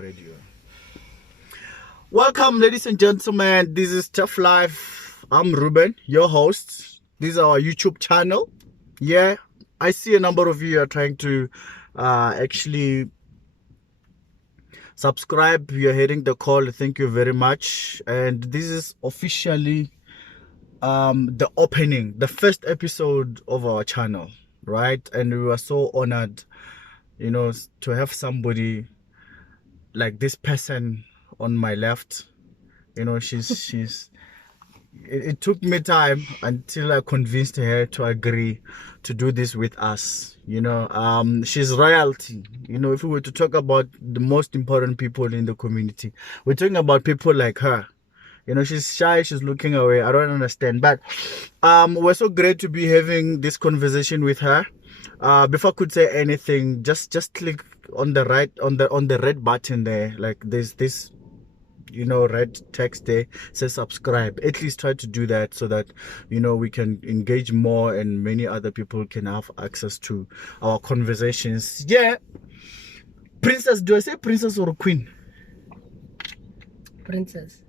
Radio. Welcome, ladies and gentlemen. This is Tough Life. I'm Ruben, your host. This is our YouTube channel. Yeah, I see a number of you are trying to actually subscribe. You're hearing the call. Thank you very much. And this is officially the opening, the first episode of our channel, right? And we were so honored, to have somebody like this person on my left. She's it took me time until I convinced her to agree to do this with us. She's royalty. If we were to talk about the most important people in the community, we're talking about people like her. She's shy, she's looking away. I don't understand, but we're so great to be having this conversation with her. Before I could say anything, just click on the red button there. Like there's this red text there says subscribe. At least try to do that so that we can engage more and many other people can have access to our conversations. Yeah, princess. Do I say princess or queen? Princess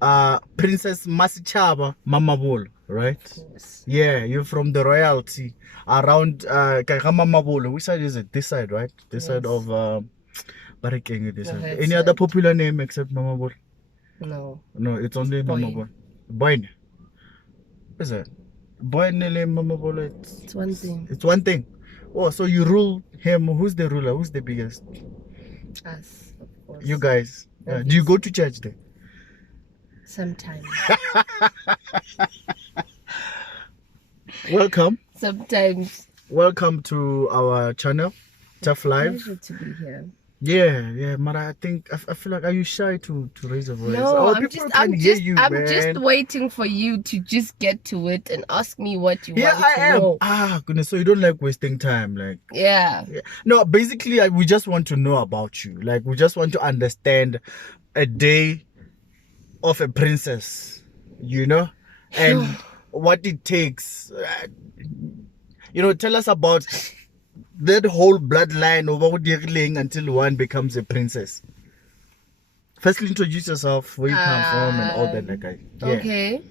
Masechaba Mamabolo, right? Yes. Yeah, you're from the royalty around Mamabolo. Which side is it? This side, right? This Yes. side of Barekenge, this side. Any Side. other popular name except Mamabolo? No, It's only Boyne. Mamabolo. Boyne. What is that? Boyne Mamabolo. it's one thing. It's one thing. Oh, so you rule him. Who's the ruler? Who's the biggest? Us, of course. You guys. Do you go to church there? Sometimes. Welcome. Sometimes. Welcome to our channel, Tough Life. Pleasure to be here. Yeah, Mara. I feel like, are you shy to raise a voice? No, Our I'm people just can hear you, I'm man. just waiting for you to just get to it and ask me what you Yeah, want I to am. know. Goodness. So you don't like wasting time, like. Yeah. Yeah. No, basically, we just want to know about you. Like, we just want to understand a day of a princess, and what it takes. Tell us about that whole bloodline of until one becomes a princess. Firstly, introduce yourself, where you come from, and all that. Yeah. Okay.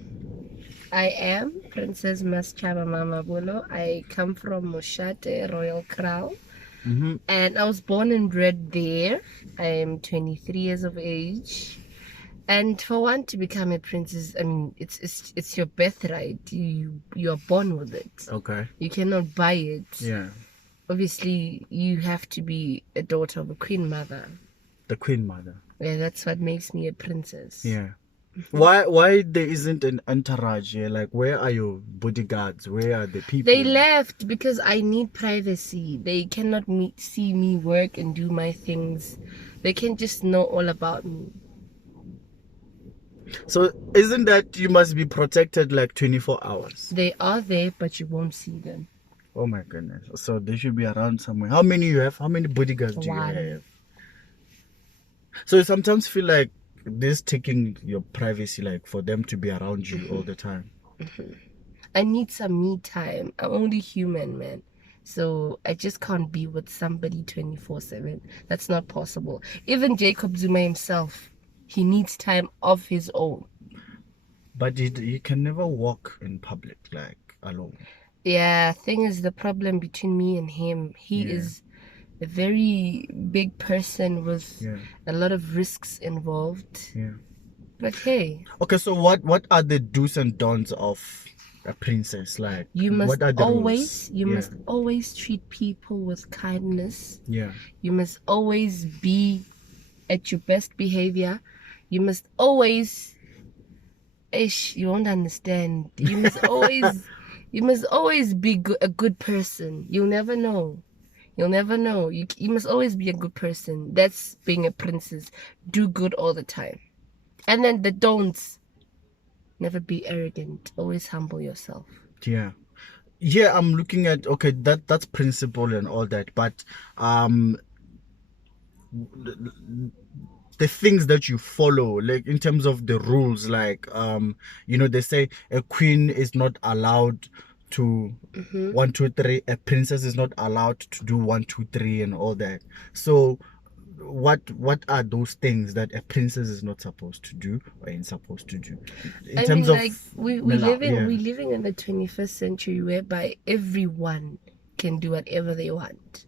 I am Princess Masechaba Mamabolo. I come from Moshate, Royal Crown. Mm-hmm. And I was born and bred there. I am 23 years of age. And for one to become a princess, I mean, it's your birthright. You are born with it. Okay. You cannot buy it. Yeah. Obviously, you have to be a daughter of a queen mother. The queen mother. Yeah, that's what makes me a princess. Yeah. Why there isn't an entourage here? Like, where are your bodyguards? Where are the people? They left because I need privacy. They cannot see me work and do my things. They can just know all about me. So isn't that you must be protected like 24 hours? They are there, but you won't see them. Oh my goodness. So they should be around somewhere. How many you have? How many bodyguards do you One. have? So you sometimes feel like this taking your privacy, like for them to be around you all the time. I need some me time. I'm only human, man. So I just can't be with somebody 24/7. That's not possible. Even Jacob Zuma himself, he needs time of his own. But he can never walk in public like alone. Yeah, thing is, the problem between me and him, he is a very big person with a lot of risks involved. Yeah. But hey. Okay, so what are the do's and don'ts of a princess? Like, you must what are the rules? must always treat people with kindness. Yeah. You must always be at your best behavior. You must always you won't understand. You must always be a good person. You'll never know. You must always be a good person. That's being a princess. Do good all the time. And then the don'ts. Never be arrogant. Always humble yourself. Yeah, I'm looking at, okay, that's principle and all that, but the things that you follow, like in terms of the rules, like they say a queen is not allowed to 1, 2, 3. A princess is not allowed to do 1, 2, 3 and all that. So what are those things that a princess is not supposed to do or ain't supposed to do in I terms mean, of like we yeah. living in the 21st century whereby everyone can do whatever they want.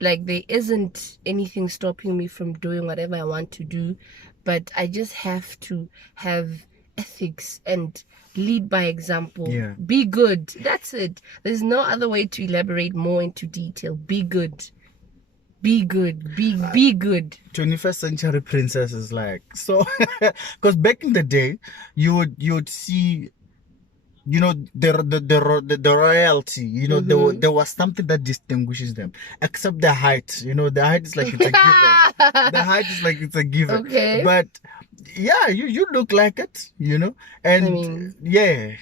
Like there isn't anything stopping me from doing whatever I want to do, but I just have to have ethics and lead by example. Yeah. Be good. That's it. There's no other way to elaborate more into detail. Be good. Be good. Be good. 21st century princess is like so because back in the day you would see, you know, the royalty, you know, there was something that distinguishes them, except the height. You know, the height is like it's a given. The height is like it's a given. Okay. But yeah, you look like it, you know, and I mean, yeah.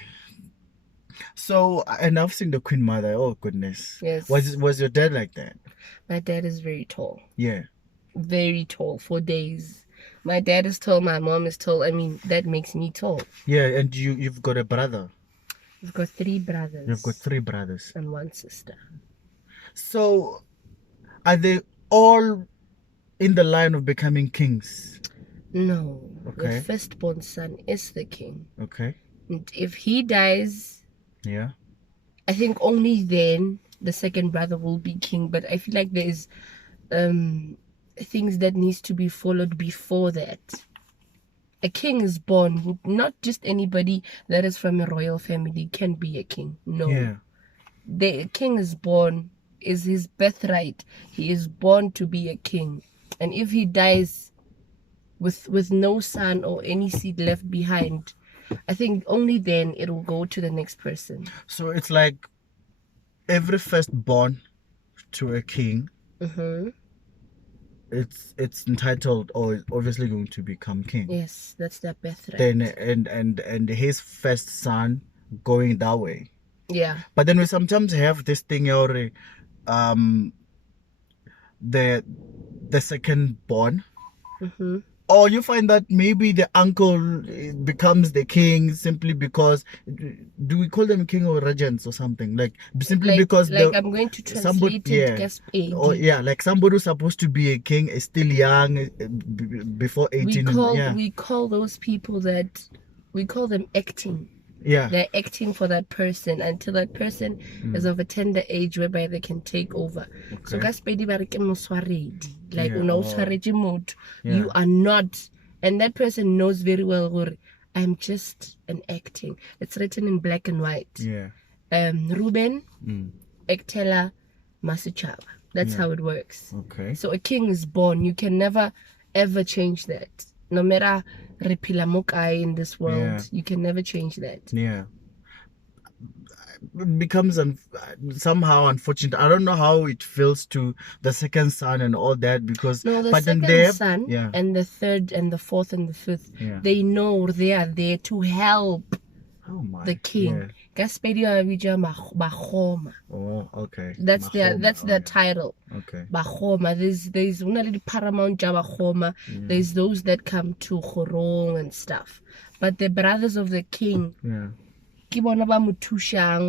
So, and I've seen the Queen Mother. Oh goodness. yes. Was your dad like that? My dad is very tall. Yeah. Very tall for days. My dad is tall, my mom is tall. I mean, that makes me tall. Yeah, and you've got a brother. I've got 3 brothers. You've got 3 brothers. And 1 sister. So, are they all in the line of becoming kings? No. Okay. The firstborn son is the king. Okay. And if he dies, yeah, I think only then the second brother will be king. But I feel like there's things that needs to be followed before that. A king is born. Not just anybody that is from a royal family can be a king. No. Yeah. The king is born, is his birthright. He is born to be a king. And if he dies with no son or any seed left behind, I think only then it will go to the next person. So it's like every firstborn to a king, it's entitled or is obviously going to become king. Yes, that's their birthright. Then and his first son going that way. Yeah. But then we sometimes have this thing already, the second born. Or you find that maybe the uncle becomes the king simply because, do we call them king or regents or something? Like simply because I'm going to translate it. Or yeah, like somebody who's supposed to be a king is still young, before 18. We call those people that, we call them acting. Yeah. They're acting for that person until that person is of a tender age whereby they can take over. So Gaspedi like you are not, and that person knows very well I'm just an acting. It's written in black and white. Yeah. Ruben, Ektela, Masechaba. That's how it works. Okay. So a king is born. You can never ever change that. No matter repila mokai in this world, you can never change that. Yeah. It becomes somehow unfortunate. I don't know how it feels to the second son and all that, because the second son and the third and the fourth and the fifth, they know they are there to help the king. Oh, okay. That's their title. Okay. Bahoma. There's one paramount Jabahoma. There's those that come to Horong and stuff. But the brothers of the king,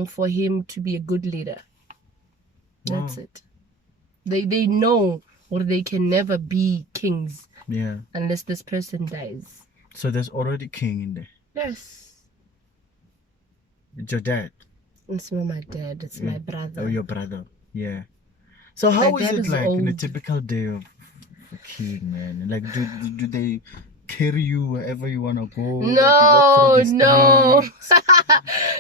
for him to be a good leader. That's it. They know, or they can never be kings. Yeah. Unless this person dies. So there's already king in there. Yes. It's your dad. It's not my dad. It's my brother. Oh, your brother. Yeah. So how is it like in a typical day of a king, man? Like, do they carry you wherever you want to go? No, no.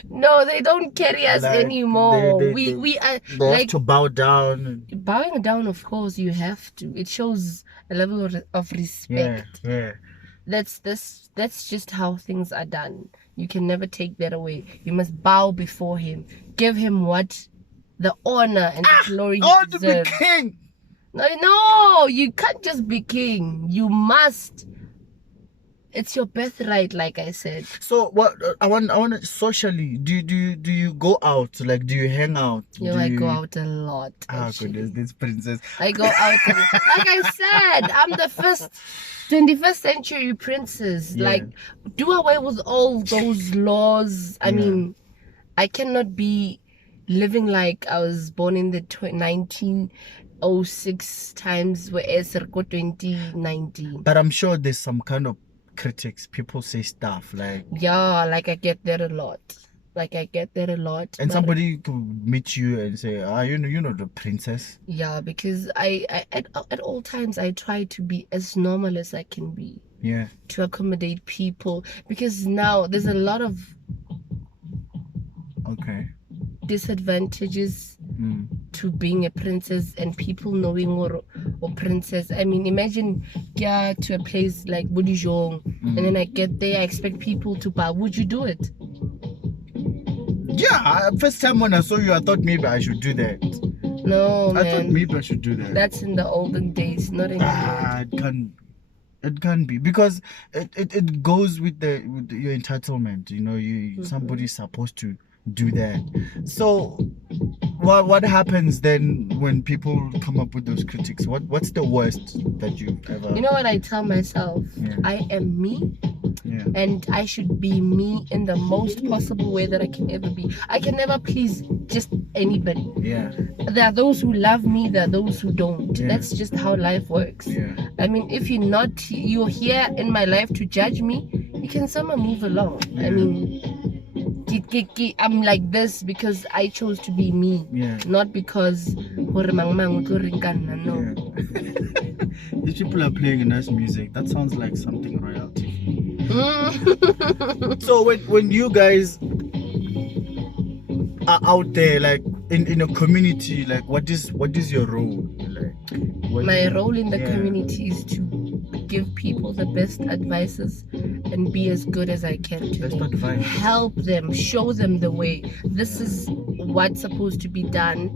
No, they don't carry us anymore. We are they have to bow down. Bowing down, of course, you have to. It shows a level of respect. Yeah. That's just how things are done. You can never take that away. You must bow before him. Give him what? The honor and the glory he deserves. To be king! No, you can't just be king. You must. It's your birthright, like I said. So what I want socially, do you go out? Like, do you hang out? I go out a lot. Ah, goodness, this princess. I go out a lot. Like I said, I'm the first 21st century princess. Like, do away with all those laws. I mean, I cannot be living like I was born in the 06 times whereas 2019. But I'm sure there's some kind of critics. People say stuff like, yeah, like I get that a lot. and But somebody could meet you and say, you know the princess. yeah, because I at all times I try to be as normal as I can be. Yeah. To accommodate people, because now there's a lot of disadvantages to being a princess and people knowing or princess. I mean, imagine get to a place like Bodijong and then I get there, I expect people to buy. Would you do it? Yeah, first time when I saw you, I thought maybe I should do that. No, man. I thought maybe I should do that. That's in the olden days, not anymore. It can be, because it goes with your entitlement. You know, somebody's supposed to do that. So what happens then when people come up with those critics? What's the worst that you ever? You know what I tell myself? Yeah. I am me. Yeah. And I should be me in the most possible way that I can ever be. I can never please just anybody. Yeah. There are those who love me, there are those who don't. Yeah. That's just how life works. Yeah. I mean, if you're here in my life to judge me, you can somehow move along. Yeah. I mean, I'm like this because I chose to be me. Yeah. Not because no. Yeah. These people are playing nice music. That sounds like something royalty. So when you guys are out there, like in a community, like what is your role? Like, my role in the community is to give people the best advices and be as good as I can to them. Help them, show them the way. This is what's supposed to be done.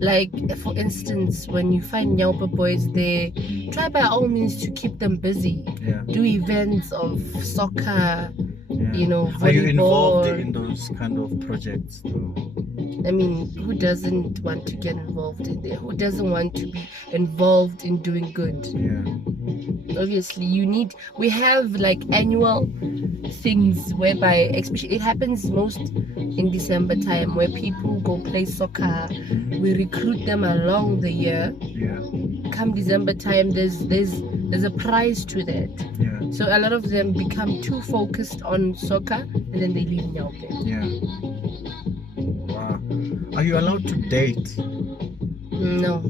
Like, for instance, when you find Nyaupa boys there, try by all means to keep them busy. Yeah. Do events of soccer, you know, volleyball. Are you involved in those kind of projects though? I mean, who doesn't want to get involved in there? Who doesn't want to be involved in doing good? Yeah. Obviously, we have like annual things whereby, especially it happens most in December time, where people go play soccer. We recruit them along the year. Yeah. Come December time, there's a prize to that. Yeah. So a lot of them become too focused on soccer and then they leave Nyaupa. Yeah. Wow. Are you allowed to date? No.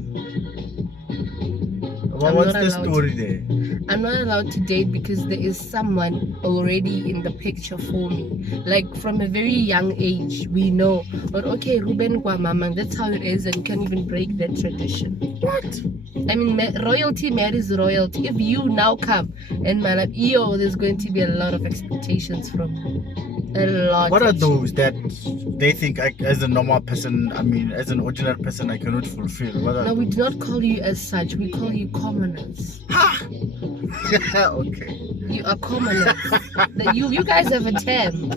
What's the story there? I'm not allowed to date because there is someone already in the picture for me. Like from a very young age, we know. But okay, Ruben kwa mama, that's how it is, and you can't even break that tradition. What? I mean, royalty marries royalty. If you now come and man up, there's going to be a lot of expectations from you. A lot. What are those that they think as a normal person, I mean, as an ordinary person, I cannot fulfill? No, we do not call you as such. We call you commoners. Ha! Okay. You are commoners. You guys have a term.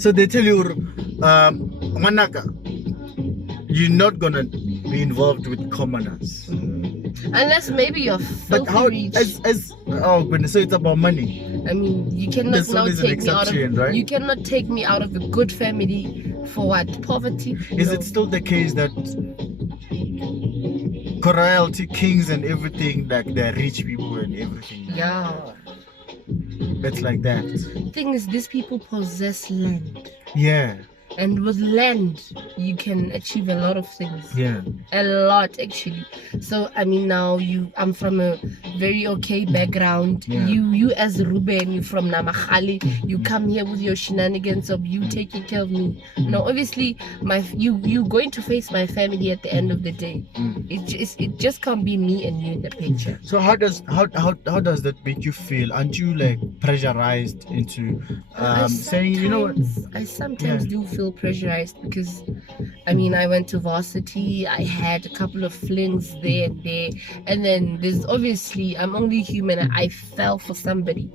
So they tell you, Manaka, you're not gonna be involved with commoners. Unless maybe you're filthy but how, rich. Oh goodness, so it's about money. I mean, you cannot now take me out of right? You cannot take me out of a good family for what? Poverty? Is it still the case that royalty, kings and everything, like they're rich people and everything? Yeah. It's like that. The thing is, these people possess land. Yeah. And with land, you can achieve a lot of things. Yeah. A lot, actually. So, I mean, now I'm from a very okay background. Yeah. You as Ruben, you from Namakhali, you come here with your shenanigans of you taking care of me. No, obviously, you going to face my family at the end of the day. It just can't be me and you in the picture. So how does that make you feel? Aren't you like pressurized into saying, you know what? I sometimes do feel pressurized because I mean, I went to varsity, I had a couple of flings there and then there's obviously, I'm only human, I fell for somebody,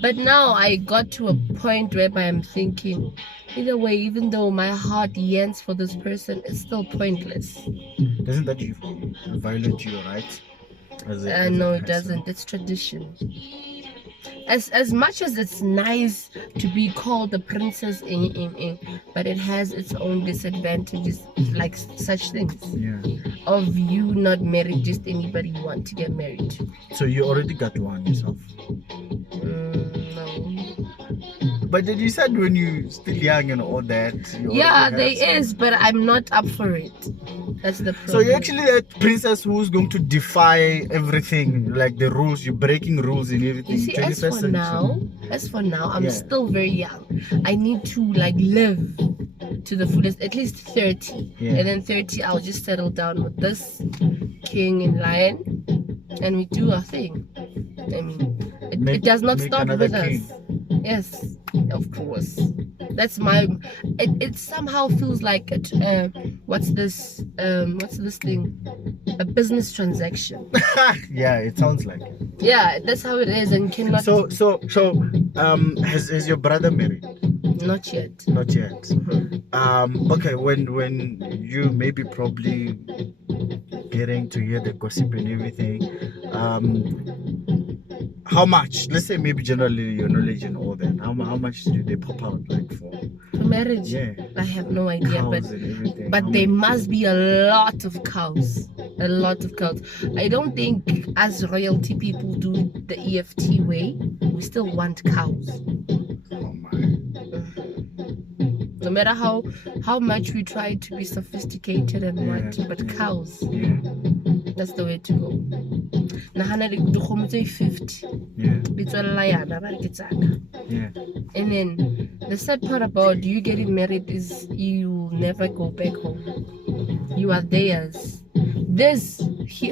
but now I got to a point whereby I'm thinking, either way, even though my heart yearns for this person, it's still pointless. Doesn't that violate your rights? No, it doesn't. It's tradition. As much as it's nice to be called the princess but it has its own disadvantages, like such things. Yeah. of you not married just anybody you want to get married to. So you already got one yourself. No. But then you said when you still young and all that. You Yeah, already there have is, but I'm not up for it. That's the problem. So you're actually that princess who's going to defy everything, like the rules. You're breaking rules and everything. You see, as for now, I'm still very young. I need to like live to the fullest, at least 30. Yeah. And then 30, I'll just settle down with this king and lion, and we do our thing. I mean, it does not stop with king. Us. Yes, of course. That's my. It somehow feels like what's this thing? A business transaction. Yeah, it sounds like it. Yeah, that's how it is, and cannot. So, has your brother married? Not yet. Not yet. Okay, when you maybe probably getting to hear the gossip and everything, how much? Let's say maybe generally your knowledge and all that. How much do they pop out like for marriage? Yeah, I have no idea, cows but there must be a lot of cows. A lot of cows. I don't think as royalty people do the EFT way. We still want cows. Oh my. No matter how much we try to be sophisticated and but cows. Yeah. That's the way to go. Nahana the home 50. Yeah. Yeah. And then the sad part about you getting married is you never go back home. You are theirs.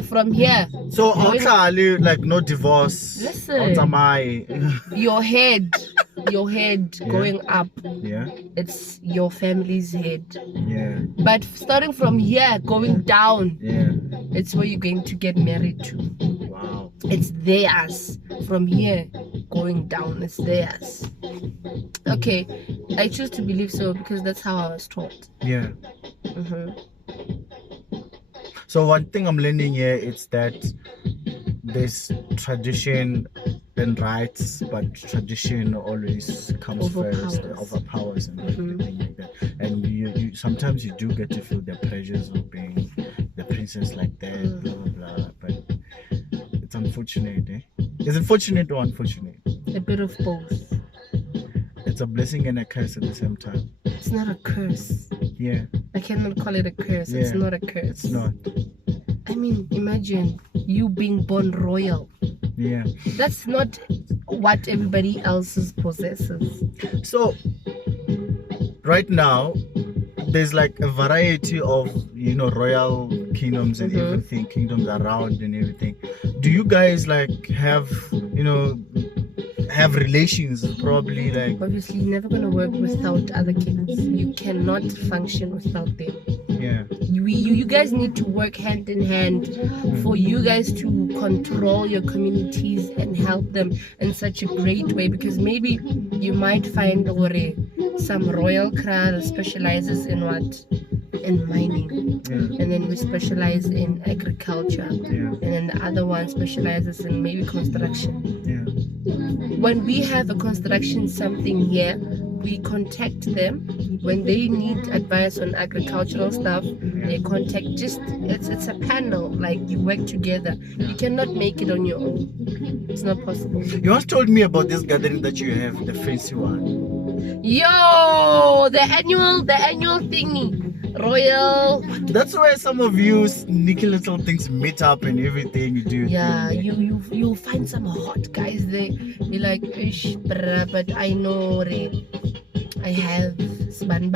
From here. So actually, like no divorce. Listen. your head going up. Yeah. It's your family's head. Yeah. But starting from here going down. Yeah. It's where you're going to get married to. Wow. It's theirs. From here going down, it's theirs. Okay, I choose to believe so because that's how I was taught. Yeah. So one thing I'm learning here is that there's tradition and rights, but tradition always comes first, overpowers and everything like that. And you sometimes you do get to feel the pressures of being the princess like that, blah blah blah. But it's unfortunate, eh? Is it fortunate or unfortunate? A bit of both. It's a blessing and a curse at the same time. It's not a curse. Yeah. I cannot call it a curse. Yeah. It's not a curse. It's not. I mean, imagine you being born royal. Yeah. That's not what everybody else possesses. So, right now, there's like a variety of, royal kingdoms and everything, kingdoms around and everything. Do you guys like have relations probably like? Obviously, you're never going to work without other kings. You cannot function without them. Yeah. You guys need to work hand in hand for you guys to control your communities and help them in such a great way, because maybe you might find some royal crowd specializes in what? In mining. Yeah. And then we specialize in agriculture. Yeah. And then the other one specializes in maybe construction. Yeah. When we have a construction something here, we contact them. When they need advice on agricultural stuff, they contact. It's a panel, like you work together. You cannot make it on your own. It's not possible. You once told me about this gathering that you have, the fancy one. Yo, the annual thingy. Royal. That's where some of you sneaky little things meet up and everything you do. Yeah, you find some hot guys there. You're like, ish, bruh, but I know I have sban,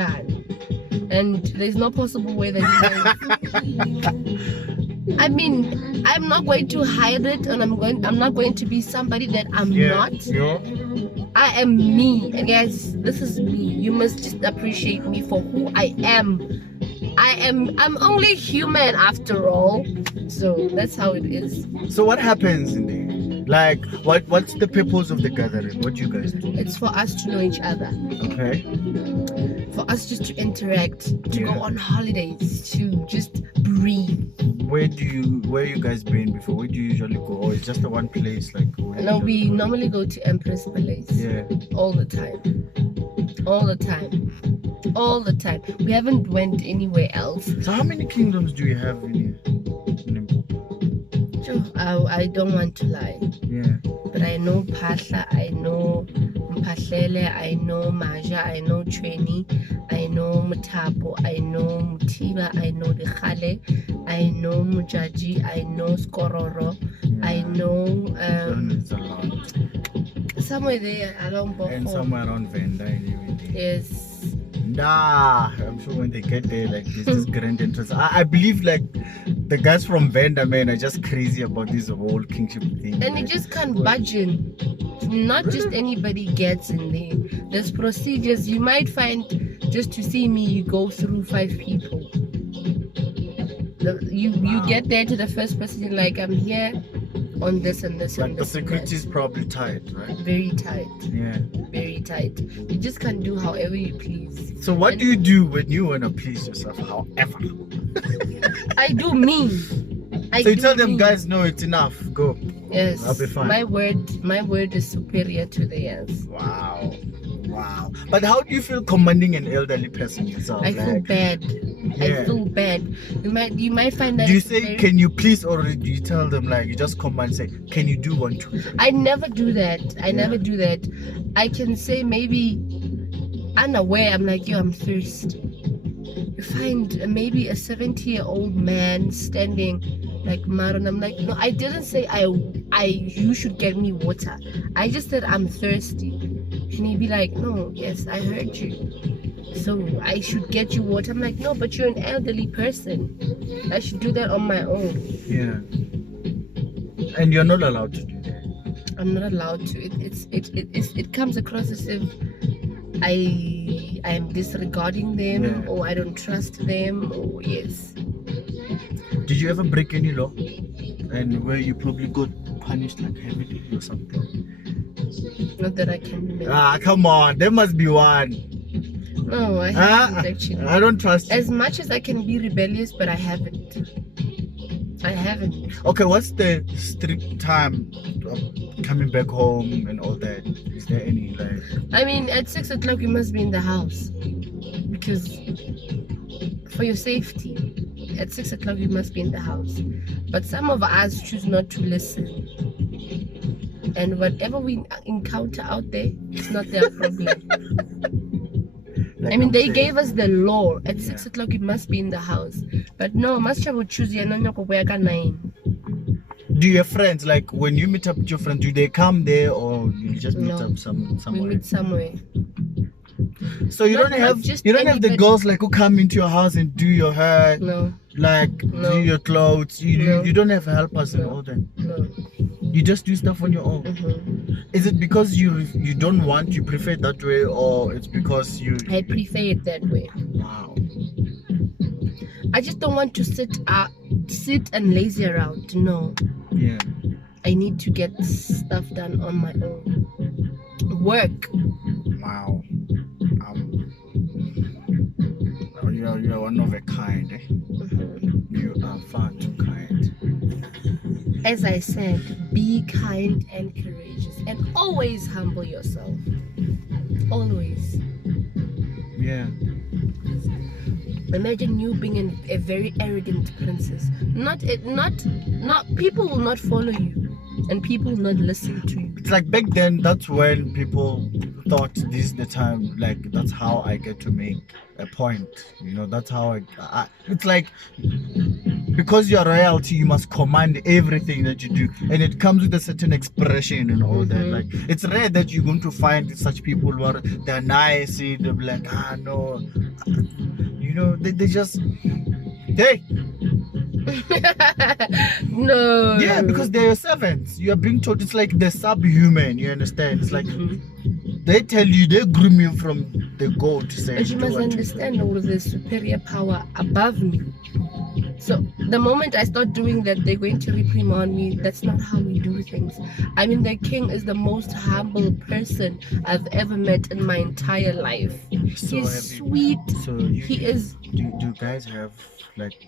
and there's no possible way that you guys. I mean, I'm not going to hide it, and I'm not going to be somebody that I'm not. Yeah. I am me, and guys, this is me. You must just appreciate me for who I am. I'm only human after all. So that's how it is. So what happens in there? Like, what's the purpose of the gathering? What do you guys do? It's for us to know each other. Okay. For us just to interact, to go on holidays, to just breathe. Where you guys been before? Where do you usually go? Or it's just the one place like? No, we normally go to Empress Palace. Yeah. All the time. all the time. All the time. We haven't went anywhere else. So how many kingdoms do you have in here? I don't want to lie. Yeah. But I know Phahla, I know Mphahlele, I know Maja, I know Chweni, I know Mutapo, I know Mutiba, I know Dikhale, I know Mujaji, I know Skororo, Yeah. I know It's a lot. somewhere there along Boko. And somewhere around Venda and everything. Yes. Nah, I'm sure when they get there, like this grand entrance. I believe like the guys from Venda, man, are just crazy about this whole kingship thing. And like, you just can't budge in. Not just anybody gets in there. There's procedures. You might find just to see me, you go through 5 people. You get there to the first person, like, I'm here on this and this like and the this. security is probably tight, right? Very tight. Yeah. Very tight. You just can't do however you please. So what do you do when you want to please yourself? However. I do me. So you tell them, guys, no, it's enough. Go. Yes. I'll be fine. My word is superior to theirs. Wow. Wow. But how do you feel commanding an elderly person yourself? I feel bad. Yeah. I feel bad. You might find that. Do you say, can you please, or do you tell them, like, you just command, say, can you do 1, 2? I never do that. I never do that. I can say maybe unaware, I'm like, yo, I'm thirsty. You find maybe a 70-year-old man standing like Maron. I'm like, no, I didn't say you should get me water. I just said I'm thirsty. And he'd be like, no, yes, I heard you. So I should get you water. I'm like, no, but you're an elderly person. I should do that on my own. Yeah. And you're not allowed to do that. I'm not allowed to. It comes across as if I am disregarding them, or I don't trust them, or yes. Did you ever break any law? And where you probably got punished like heavily or something? Not that I can remember. Ah, come on. There must be one. No, I haven't actually. I don't trust you. As much as I can be rebellious, but I haven't. I haven't. Okay, what's the strict time of coming back home and all that? Is there any like? I mean, at 6 o'clock you must be in the house, because for your safety, at 6 o'clock you must be in the house. But some of us choose not to listen, and whatever we encounter out there, it's not their problem. Like I mean, they gave us the law. At 6 o'clock you must be in the house. But no, Masechaba choose you 9. Do your friends, like when you meet up with your friends, do they come there or you just meet up somewhere? We meet somewhere. So you don't have the girls like who come into your house and do your hair, do your clothes. You don't have helpers and all that. No. You just do stuff on your own. Is it because you don't want, you prefer it that way, or it's because you? I prefer it that way. Wow. I just don't want to sit and lazy around. No. Yeah. I need to get stuff done on my own. Work. Wow. You're one of a kind. Eh? You are far too kind. As I said, be kind and courageous, and always humble yourself. Always. Yeah. Imagine you being a very arrogant princess. Not people will not follow you, and people will not listen to you. It's like back then, that's when people thought this is the time, like that's how I get to make a point. You know, that's how I it's like, because you're royalty, you must command everything that you do, and it comes with a certain expression and all that. Like, it's rare that you're going to find such people who are, they're nice, they're like, no, you know, they just, hey. No. Yeah, because they're your servants. You are being told, it's like they're subhuman. You understand? It's like they tell you, they groom you from the go to say. But you must understand, there was a superior power above me. So the moment I start doing that, they're going to reprimand me. That's not how we do things. I mean, the king is the most humble person I've ever met in my entire life. So he's sweet. He is. Do you guys have like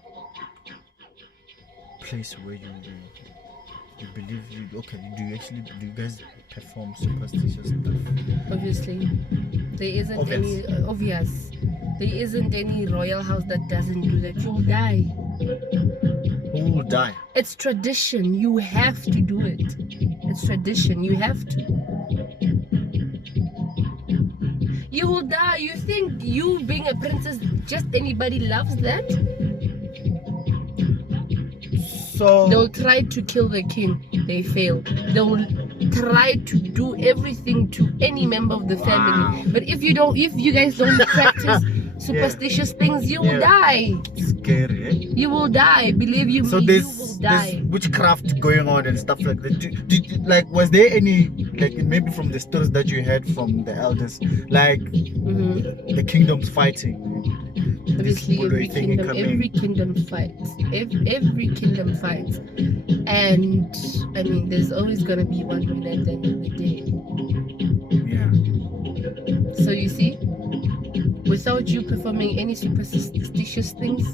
place where you believe do you guys perform superstitious stuff? Obviously. There isn't Obvious. any obvious. There isn't any royal house that doesn't do that. You'll die. Who will die? It's tradition. You have to do it. It's tradition. You have to. You will die. You think you being a princess, just anybody loves that? So They'll try to kill the king. They fail. They'll try to do everything to any member of the family. But if you guys don't practice superstitious things, you will die. scary, eh? You will die. Believe you So me, you will there's die. witchcraft going on and stuff like that. Like, was there any, like, maybe from the stories that you heard from the elders, like the kingdoms fighting? Obviously, every kingdom fights. Every kingdom fights. And I mean, there's always gonna be one winner at the end of the day. Yeah. So you see, without you performing any superstitious things,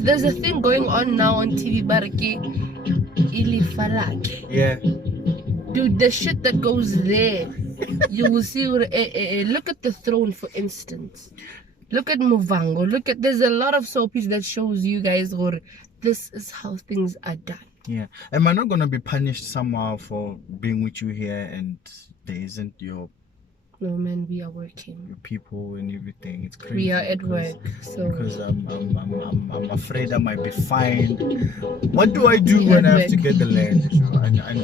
there's a thing going on now on TV, Baraki Ili Falak. Yeah. Dude, the shit that goes there, you will see. Look at the throne, for instance. Look at Muvango. There's a lot of soapies that shows you guys, or this is how things are done. Yeah. Am I not gonna be punished somehow for being with you here and there isn't your No man, we are working. people and everything? It's crazy. We are at work, so because I'm afraid I might be fined. What do I do when I have to get the land?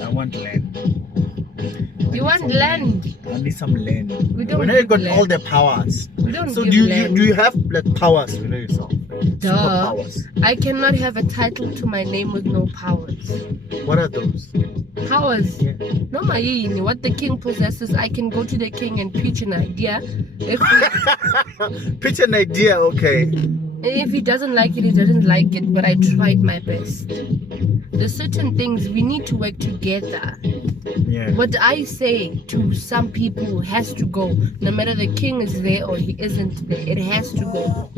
I want land. You want land? I need some land. We don't When I got land. all the powers. We don't So give do land. you have like powers within yourself? Duh. Superpowers. I cannot have a title to my name with no powers. What are those? Powers? Yeah. No, what the king possesses, I can go to the king and pitch an idea. Pitch an idea, okay. If he doesn't like it, he doesn't like it, but I tried my best. There's certain things we need to work together. Yeah. What I say to some people has to go. No matter the king is there or he isn't there, it has to go.